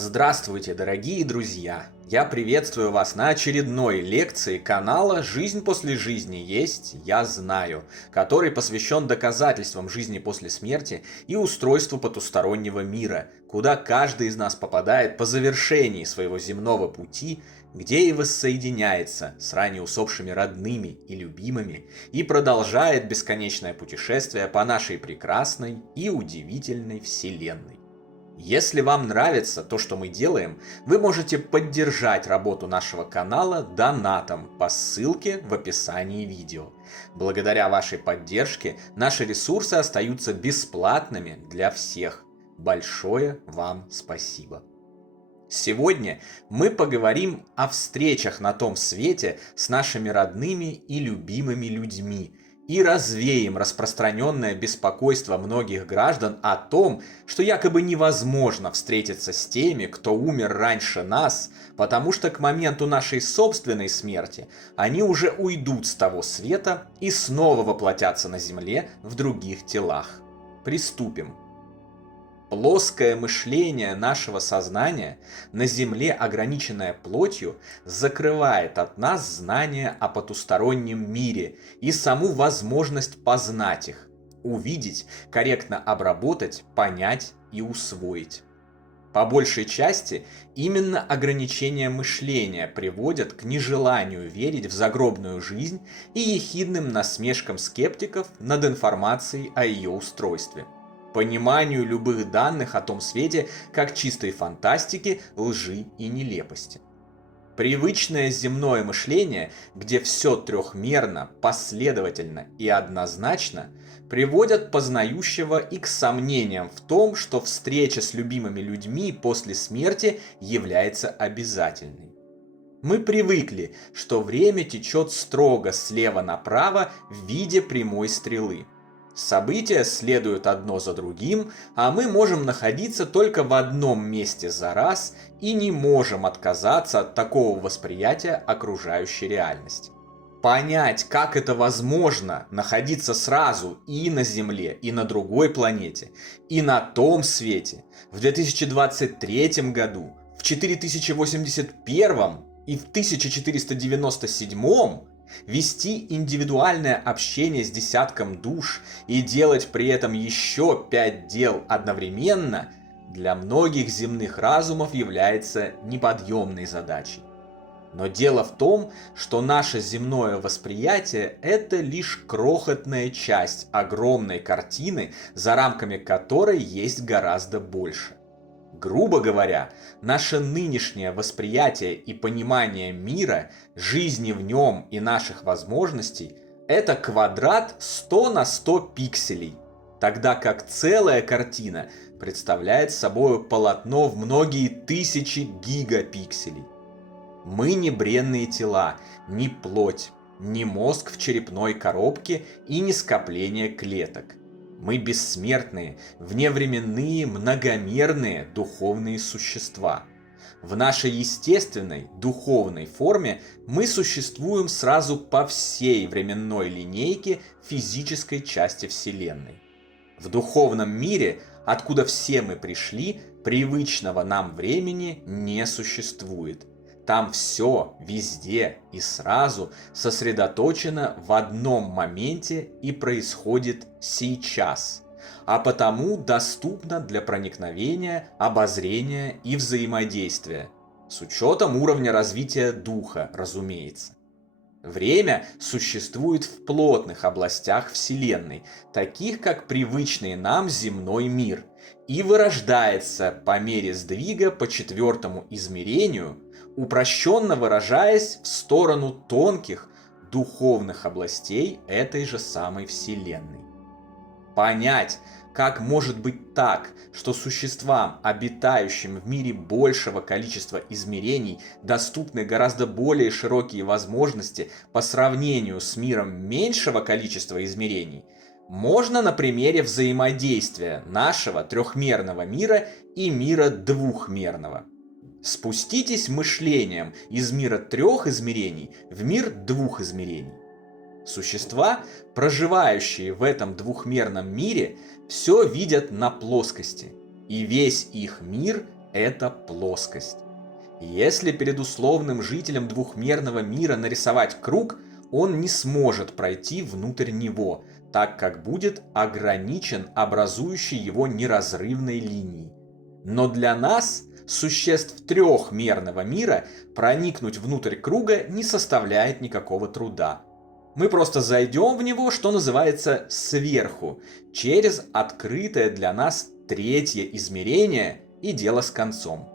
Здравствуйте, дорогие друзья! Я приветствую вас на очередной лекции канала «Жизнь после жизни есть, я знаю», который посвящен доказательствам жизни после смерти и устройству потустороннего мира, куда каждый из нас попадает по завершении своего земного пути, где и воссоединяется с ранее усопшими родными и любимыми и продолжает бесконечное путешествие по нашей прекрасной и удивительной Вселенной. Если вам нравится то, что мы делаем, вы можете поддержать работу нашего канала донатом по ссылке в описании видео. Благодаря вашей поддержке наши ресурсы остаются бесплатными для всех. Большое вам спасибо. Сегодня мы поговорим о встречах на том свете с нашими родными и любимыми людьми и развеем распространенное беспокойство многих граждан о том, что якобы невозможно встретиться с теми, кто умер раньше нас, потому что к моменту нашей собственной смерти они уже уйдут с того света и снова воплотятся на земле в других телах. Приступим. Плоское мышление нашего сознания, на Земле ограниченное плотью, закрывает от нас знания о потустороннем мире и саму возможность познать их, увидеть, корректно обработать, понять и усвоить. По большей части именно ограничения мышления приводят к нежеланию верить в загробную жизнь и ехидным насмешкам скептиков над информацией о ее устройстве. Пониманию любых данных о том свете как чистой фантастики, лжи и нелепости. Привычное земное мышление, где все трехмерно, последовательно и однозначно, приводят познающего и к сомнениям в том, что встреча с любимыми людьми после смерти является обязательной. Мы привыкли, что время течет строго слева направо в виде прямой стрелы. События следуют одно за другим, а мы можем находиться только в одном месте за раз и не можем отказаться от такого восприятия окружающей реальности. Понять, как это возможно находиться сразу и на Земле, и на другой планете, и на том свете, в 2023 году, в 4081 и в 1497, вести индивидуальное общение с десятком душ и делать при этом еще 5 дел одновременно, для многих земных разумов является неподъемной задачей. Но дело в том, что наше земное восприятие – это лишь крохотная часть огромной картины, за рамками которой есть гораздо больше. Грубо говоря, наше нынешнее восприятие и понимание мира, жизни в нем и наших возможностей – это квадрат 100 на 100 пикселей, тогда как целая картина представляет собой полотно в многие тысячи гигапикселей. Мы не бренные тела, не плоть, не мозг в черепной коробке и не скопление клеток. Мы бессмертные, вневременные, многомерные духовные существа. В нашей естественной, духовной форме мы существуем сразу по всей временной линейке физической части Вселенной. В духовном мире, откуда все мы пришли, привычного нам времени не существует. Там все, везде и сразу сосредоточено в одном моменте и происходит сейчас, а потому доступно для проникновения, обозрения и взаимодействия, с учетом уровня развития духа, разумеется. Время существует в плотных областях Вселенной, таких как привычный нам земной мир, и вырождается по мере сдвига по четвертому измерению, упрощенно выражаясь в сторону тонких духовных областей этой же самой Вселенной. Понять, как может быть так, что существам, обитающим в мире большего количества измерений, доступны гораздо более широкие возможности по сравнению с миром меньшего количества измерений, можно на примере взаимодействия нашего трехмерного мира и мира двухмерного. Спуститесь мышлением из мира трех измерений в мир двух измерений. Существа, проживающие в этом двухмерном мире, все видят на плоскости, и весь их мир – это плоскость. Если перед условным жителем двухмерного мира нарисовать круг, он не сможет пройти внутрь него, так как будет ограничен образующей его неразрывной линией. Но для нас, существ трехмерного мира, проникнуть внутрь круга не составляет никакого труда. Мы просто зайдем в него, что называется, сверху, через открытое для нас третье измерение, и дело с концом.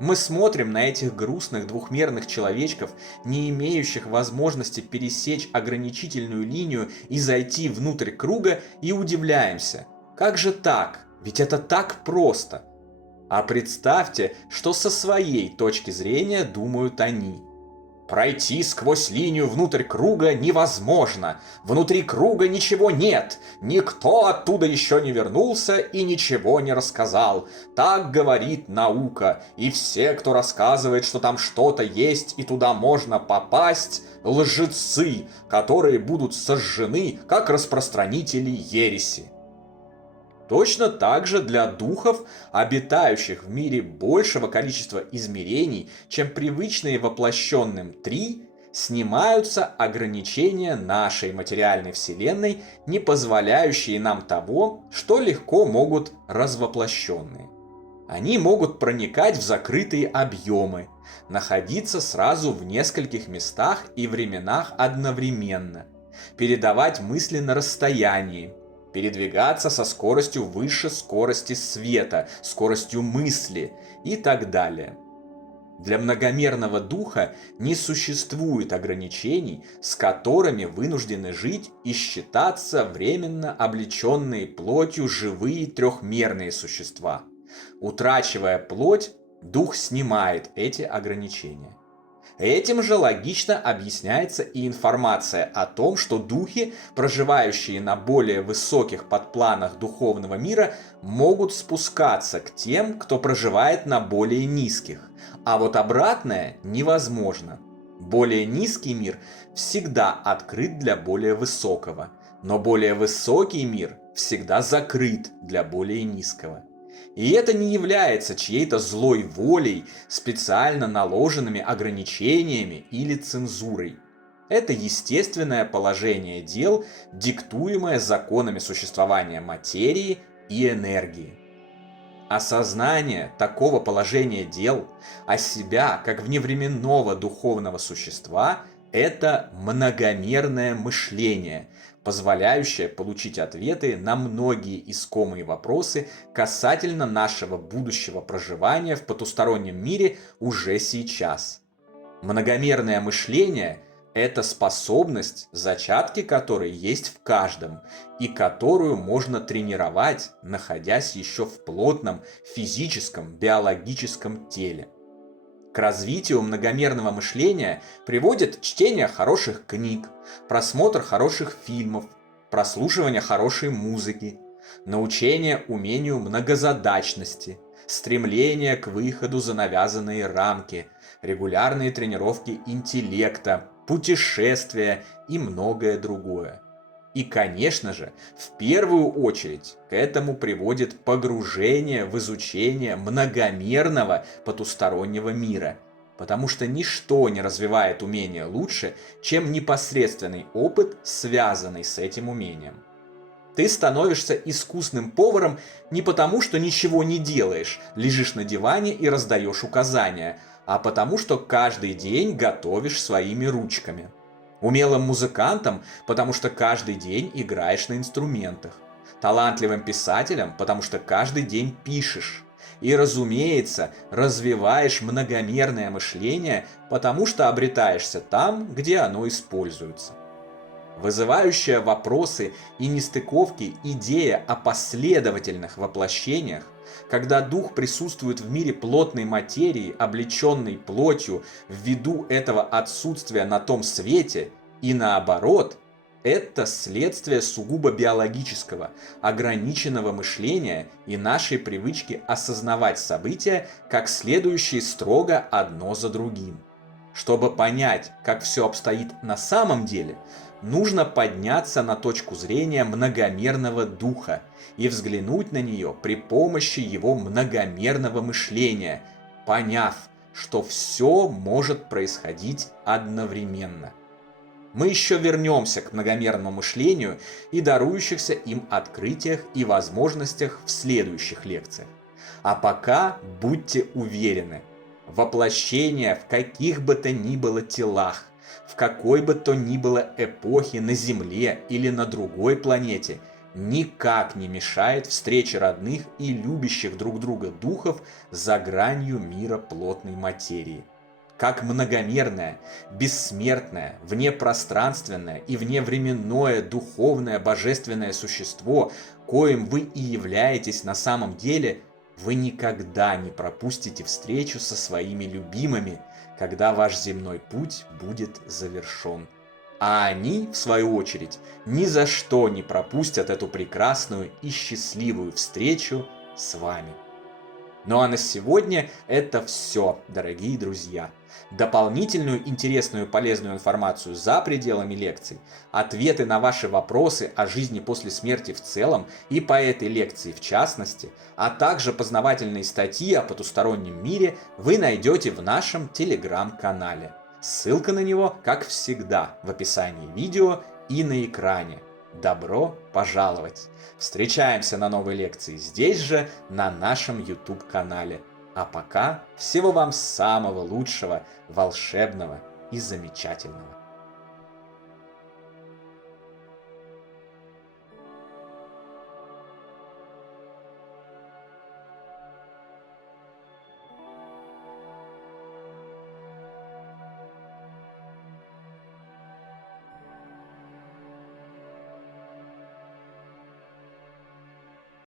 Мы смотрим на этих грустных двухмерных человечков, не имеющих возможности пересечь ограничительную линию и зайти внутрь круга, и удивляемся. Как же так? Ведь это так просто. А представьте, что со своей точки зрения думают они. Пройти сквозь линию внутрь круга невозможно. Внутри круга ничего нет. Никто оттуда еще не вернулся и ничего не рассказал. Так говорит наука. И все, кто рассказывает, что там что-то есть и туда можно попасть, лжецы, которые будут сожжены, как распространители ереси. Точно так же для духов, обитающих в мире большего количества измерений, чем привычные воплощенным 3, снимаются ограничения нашей материальной вселенной, не позволяющие нам того, что легко могут развоплощенные. Они могут проникать в закрытые объемы, находиться сразу в нескольких местах и временах одновременно, передавать мысли на расстоянии, передвигаться со скоростью выше скорости света, скоростью мысли и так далее. Для многомерного духа не существует ограничений, с которыми вынуждены жить и считаться временно облеченные плотью живые трехмерные существа. Утрачивая плоть, дух снимает эти ограничения. Этим же логично объясняется и информация о том, что духи, проживающие на более высоких подпланах духовного мира, могут спускаться к тем, кто проживает на более низких, а вот обратное невозможно. Более низкий мир всегда открыт для более высокого, но более высокий мир всегда закрыт для более низкого. И это не является чьей-то злой волей, специально наложенными ограничениями или цензурой. Это естественное положение дел, диктуемое законами существования материи и энергии. Осознание такого положения дел, а себя как вневременного духовного существа – это многомерное мышление, позволяющее получить ответы на многие искомые вопросы касательно нашего будущего проживания в потустороннем мире уже сейчас. Многомерное мышление – это способность, зачатки которой есть в каждом, и которую можно тренировать, находясь еще в плотном физическом, биологическом теле. К развитию многомерного мышления приводит чтение хороших книг, просмотр хороших фильмов, прослушивание хорошей музыки, научение умению многозадачности, стремление к выходу за навязанные рамки, регулярные тренировки интеллекта, путешествия и многое другое. И, конечно же, в первую очередь к этому приводит погружение в изучение многомерного потустороннего мира, потому что ничто не развивает умение лучше, чем непосредственный опыт, связанный с этим умением. Ты становишься искусным поваром не потому, что ничего не делаешь, лежишь на диване и раздаешь указания, а потому, что каждый день готовишь своими ручками. Умелым музыкантом, потому что каждый день играешь на инструментах. Талантливым писателем, потому что каждый день пишешь. И, разумеется, развиваешь многомерное мышление, потому что обретаешься там, где оно используется. Вызывающая вопросы и нестыковки идея о последовательных воплощениях, когда дух присутствует в мире плотной материи, облеченной плотью, ввиду этого отсутствия на том свете, и наоборот, это следствие сугубо биологического, ограниченного мышления и нашей привычки осознавать события как следующие строго одно за другим. Чтобы понять, как все обстоит на самом деле, нужно подняться на точку зрения многомерного духа и взглянуть на нее при помощи его многомерного мышления, поняв, что все может происходить одновременно. Мы еще вернемся к многомерному мышлению и дарующихся им открытиях и возможностях в следующих лекциях. А пока будьте уверены, воплощение в каких бы то ни было телах, в какой бы то ни было эпохе на Земле или на другой планете никак не мешает встрече родных и любящих друг друга духов за гранью мира плотной материи. Как многомерное, бессмертное, внепространственное и вневременное духовное божественное существо, коим вы и являетесь на самом деле, вы никогда не пропустите встречу со своими любимыми, когда ваш земной путь будет завершен. А они, в свою очередь, ни за что не пропустят эту прекрасную и счастливую встречу с вами. Ну а на сегодня это все, дорогие друзья. Дополнительную интересную и полезную информацию за пределами лекций, ответы на ваши вопросы о жизни после смерти в целом и по этой лекции в частности, а также познавательные статьи о потустороннем мире вы найдете в нашем телеграм-канале. Ссылка на него, как всегда, в описании видео и на экране. Добро пожаловать! Встречаемся на новой лекции здесь же, на нашем YouTube-канале. А пока всего вам самого лучшего, волшебного и замечательного.